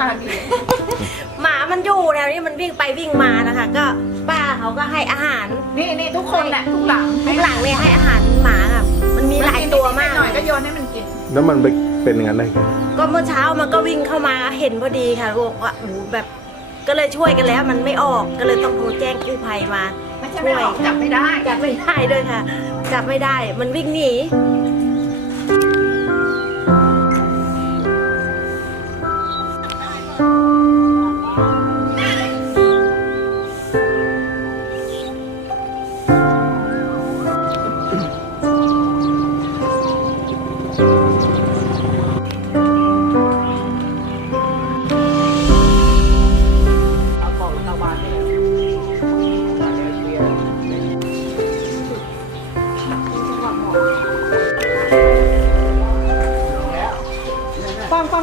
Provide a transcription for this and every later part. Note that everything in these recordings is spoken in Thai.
ตาดีหมามันอยู่แนวนี้มันวิ่งไปวิ่งมานะคะ ก็ป้าเขาก็ให้อาหารนี่นี่ทุกคนแหละทุกหลังทุกหลังเนี่ยให้อาหารหมาอะมันมีหลายตัวมากหน่อยก็โยนให้มันกิน แล้วมันเป็นอย่างั้นได้ไงก็เมื่อเช้ามันก็วิ่งเข้ามาเห็นพอดีค่ะบอกว่าหนูแบบ ก็เลยช่วยกันแล้วมันไม่ออกก็เลยต้องโทรแจ้งกู้ภัยมาไม่ใช่ไม่ออกจับไม่ได้จับไม่ได้ด้วยค่ะ จับไม่ได้มันวิ่งหนี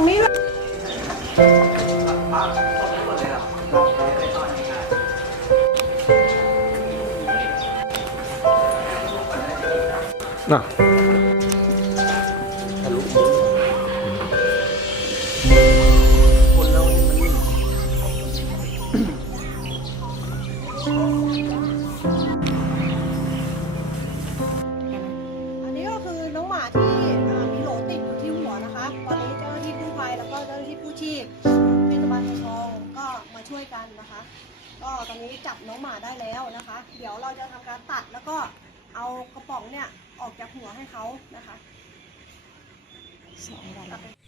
ฝั่งฝั่งนี้น่ะอันนี้ก็คือน้องหมาที่ กู้ชีพเทศบาลทองก็มาช่วยกันนะคะ ก็ตอนนี้จับน้องหมาได้แล้วนะคะ เดี๋ยวเราจะทำการตัดแล้วก็เอากระป๋องเนี่ยออกจากหัวให้เขานะคะตัดเป็น